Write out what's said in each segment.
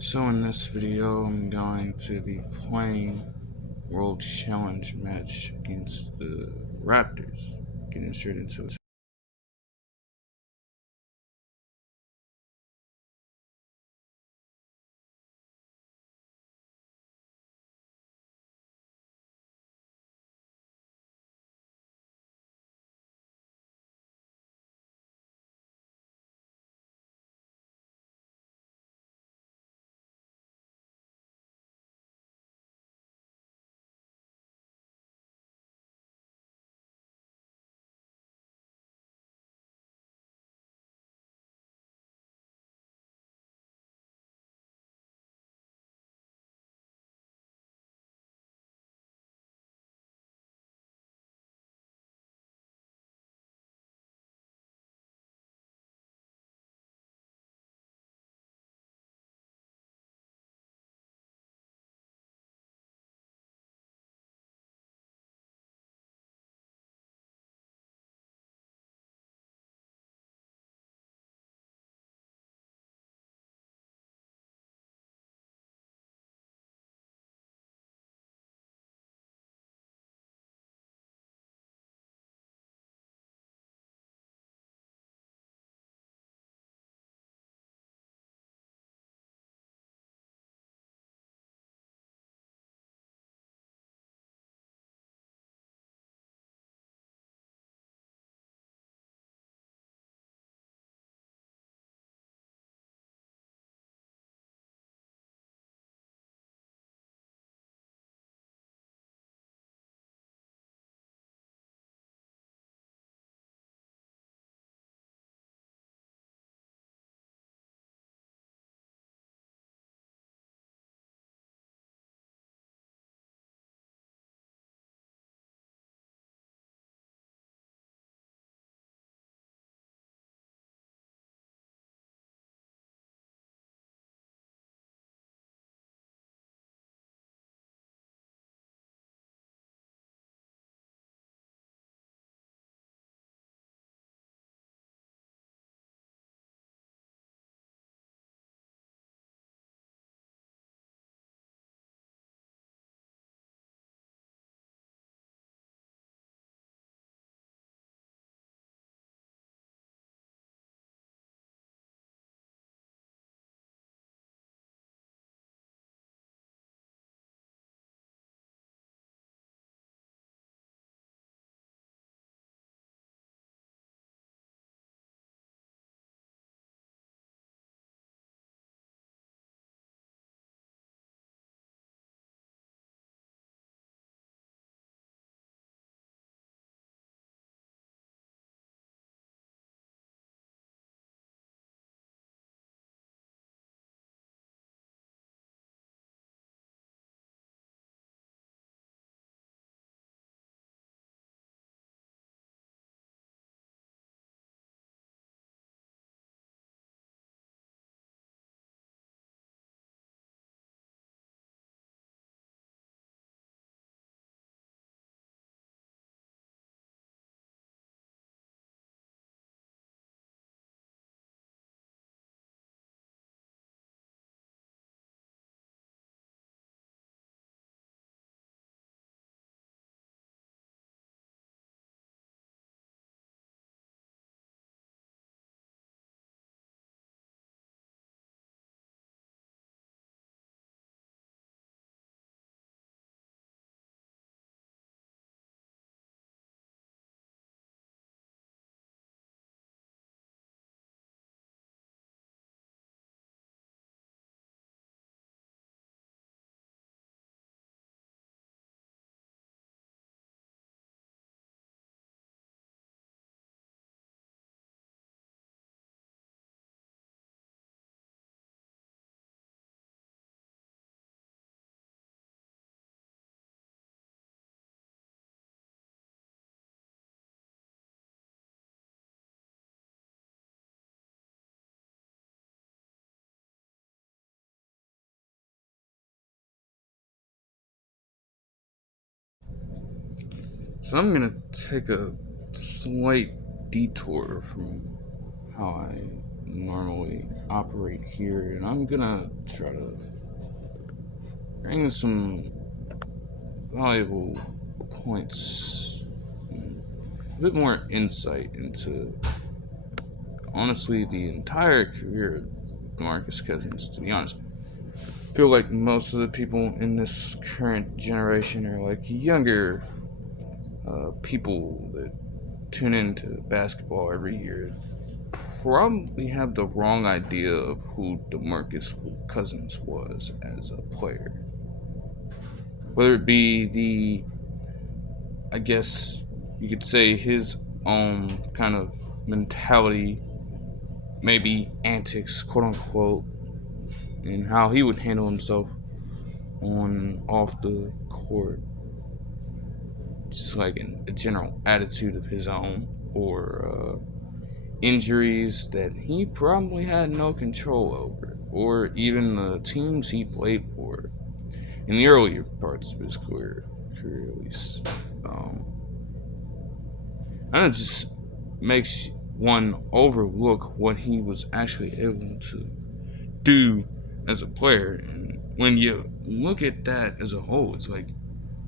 So in this video, I'm going to be playing World Challenge match against the Raptors. Getting straight into it. So I'm gonna take a slight detour from how I normally operate here, and I'm gonna try to bring some valuable points, a bit more insight into, honestly, the entire career of Demarcus Cousins. To be honest, I feel like most of the people in this current generation are like younger people that tune into basketball every year probably have the wrong idea of who DeMarcus Cousins was as a player. Whether it be I guess you could say his own kind of mentality, maybe antics, quote unquote, and how he would handle himself on and off the court, just like a general attitude of his own, or injuries that he probably had no control over, or even the teams he played for in the earlier parts of his career at least. And it just makes one overlook what he was actually able to do as a player. And when you look at that as a whole, it's like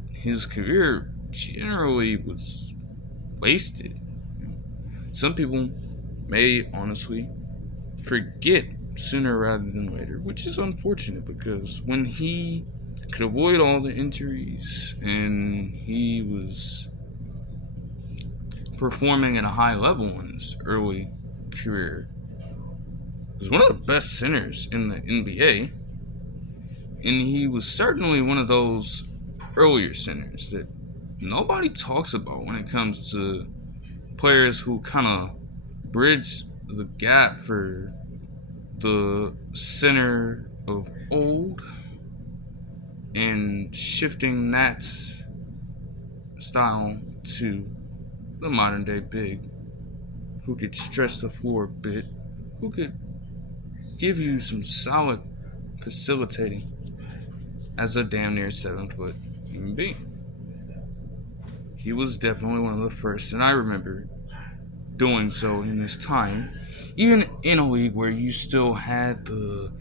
his career generally was wasted. Some people may honestly forget sooner rather than later, which is unfortunate because when he could avoid all the injuries and he was performing at a high level in his early career, he was one of the best centers in the NBA, and he was certainly one of those earlier centers that nobody talks about when it comes to players who kind of bridge the gap for the center of old and shifting that style to the modern day big who could stretch the floor a bit, who could give you some solid facilitating as a damn near 7 foot human being. He was definitely one of the first, and I remember doing so in this time, even in a league where you still had the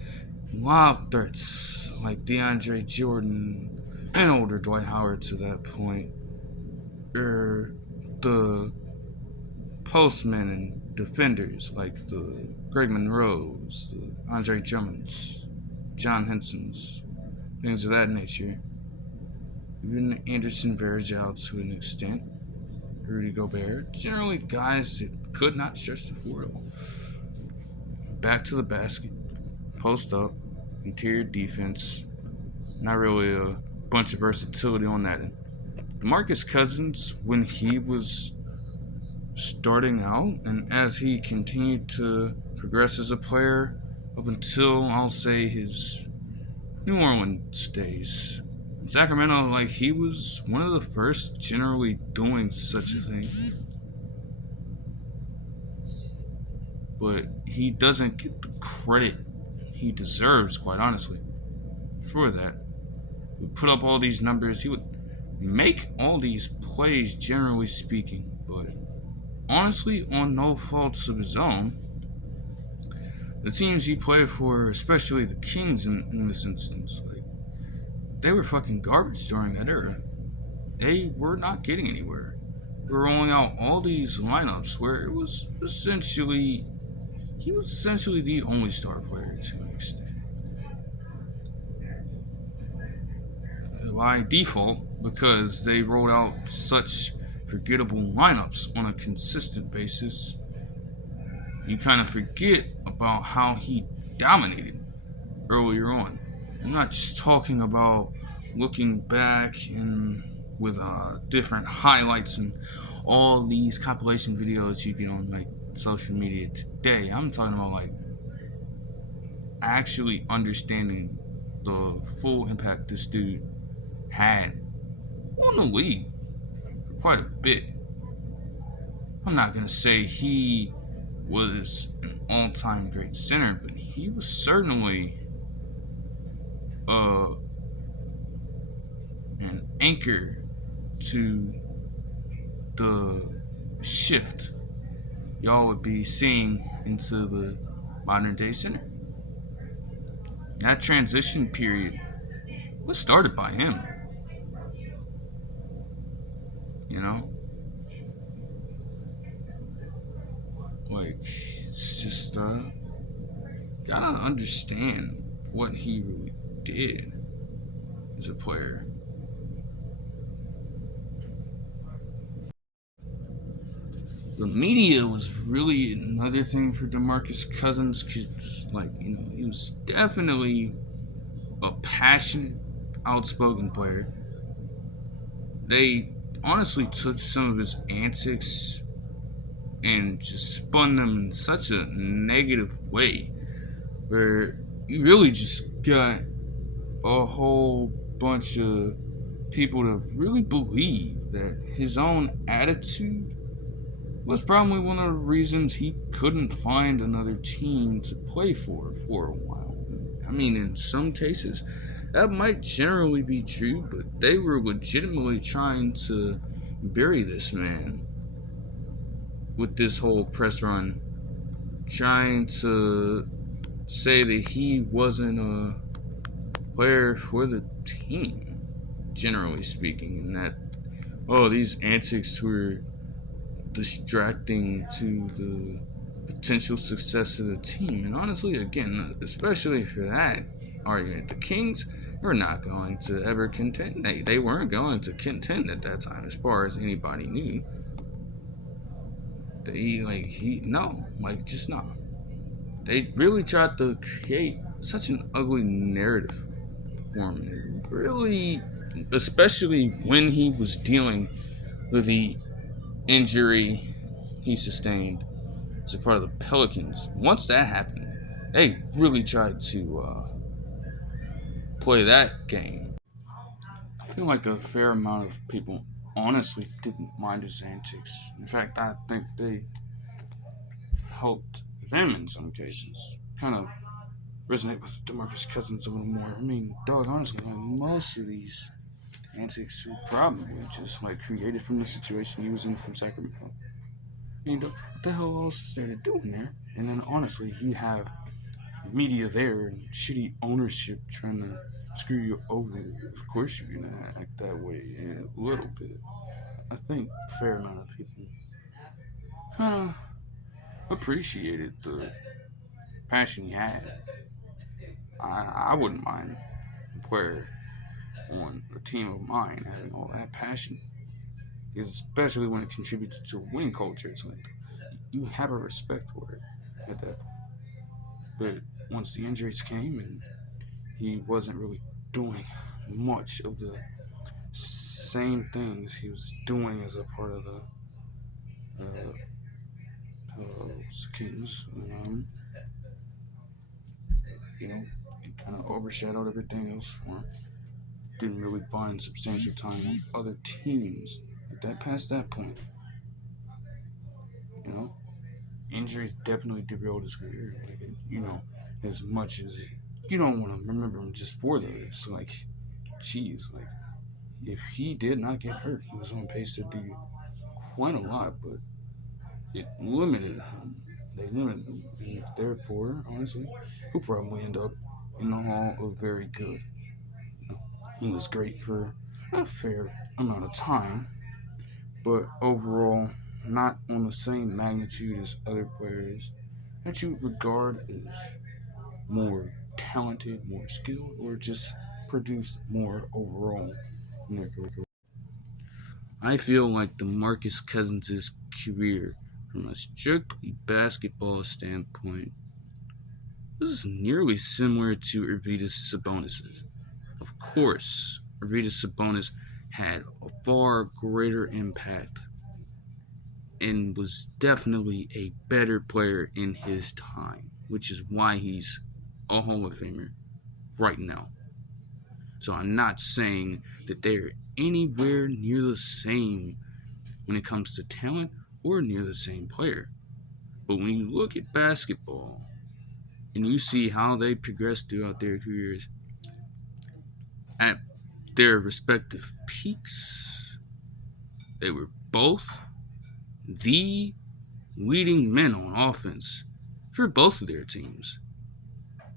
lob threats like DeAndre Jordan and older Dwight Howard to that point, or the postmen and defenders like the Greg Monroes, the Andre Drummonds, John Hensons, things of that nature. Even Anderson Varejao to an extent, Rudy Gobert, generally guys that could not stretch the floor at all. Back to the basket, post up, interior defense, not really a bunch of versatility on that end. DeMarcus Cousins, when he was starting out and as he continued to progress as a player up until, I'll say, his New Orleans days, Sacramento, like, he was one of the first generally doing such a thing. But he doesn't get the credit he deserves, quite honestly, for that. He would put up all these numbers, he would make all these plays, generally speaking, but honestly, on no faults of his own. The teams he played for, especially the Kings in this instance, like, they were fucking garbage during that era. They were not getting anywhere. They were rolling out all these lineups where it was essentially, he was essentially the only star player to an extent. By default, because they rolled out such forgettable lineups on a consistent basis, you kind of forget about how he dominated earlier on. I'm not just talking about looking back and with different highlights and all these compilation videos you get on like social media today. I'm talking about like actually understanding the full impact this dude had on the league for quite a bit. I'm not gonna say he was an all-time great center, but he was certainly an anchor to the shift y'all would be seeing into the modern day center. That transition period was started by him. You know, like it's just gotta understand what he really did as a player. The media was really another thing for Demarcus Cousins because, like, he was definitely a passionate, outspoken player. They honestly took some of his antics and just spun them in such a negative way where you really just got a whole bunch of people to really believe that his own attitude was probably one of the reasons he couldn't find another team to play for a while. I mean, in some cases, that might generally be true, but they were legitimately trying to bury this man with this whole press run, trying to say that he wasn't a player for the team, generally speaking, and that, oh, these antics were distracting to the potential success of the team. And honestly, again, especially for that argument, the Kings were not going to ever contend. They weren't going to contend at that time, as far as anybody knew. Just not. They really tried to create such an ugly narrative for him. It really, especially when he was dealing with the injury he sustained as a part of the Pelicans. Once that happened, they really tried to play that game. I feel like a fair amount of people honestly didn't mind his antics. In fact, I think they helped them in some cases. Kind of resonate with Demarcus Cousins a little more. I mean, dog, honestly, like most of these antics were probably just like created from the situation he was in from Sacramento. I mean, what the hell else is there to do in there? And then honestly, you have media there and shitty ownership trying to screw you over. Of course, you're gonna act that way a little bit. I think a fair amount of people kind of appreciated the passion he had. I wouldn't mind a player on a team of mine having all that passion, because especially when it contributes to winning culture, it's like you have a respect for it at that point. But once the injuries came and he wasn't really doing much of the same things he was doing as a part of the Kings. It kind of overshadowed everything else for him. Didn't really bind substantial time on other teams like that past that point. You know, injuries definitely derailed his career. As much as you don't want to remember him just for that. It's like, geez, like if he did not get hurt, he was on pace to do quite a lot, but it limited him. They limited him, and therefore, honestly, he'll probably end up in the Hall of Very Good. He was great for a fair amount of time, but overall, not on the same magnitude as other players that you regard as more talented, more skilled, or just produced more overall in their career. I feel like DeMarcus Cousins' career, from a strictly basketball standpoint, was nearly similar to Arvydas Sabonis's. Of course, Arvydas Sabonis had a far greater impact and was definitely a better player in his time, which is why he's a Hall of Famer right now. So I'm not saying that they're anywhere near the same when it comes to talent or near the same player. But when you look at basketball and you see how they progressed throughout their careers at their respective peaks, they were both the leading men on offense for both of their teams,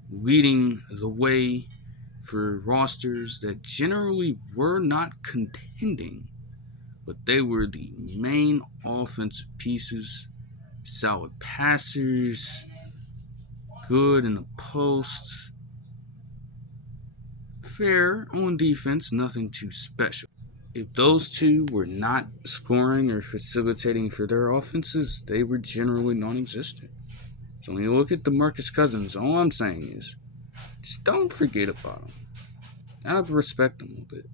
leading the way for rosters that generally were not contending, but they were the main offensive pieces, solid passers, good in the post, fair on defense, nothing too special. If those two were not scoring or facilitating for their offenses, they were generally non-existent. So when you look at Demarcus Cousins, all I'm saying is, just don't forget about him. I have to respect him a bit.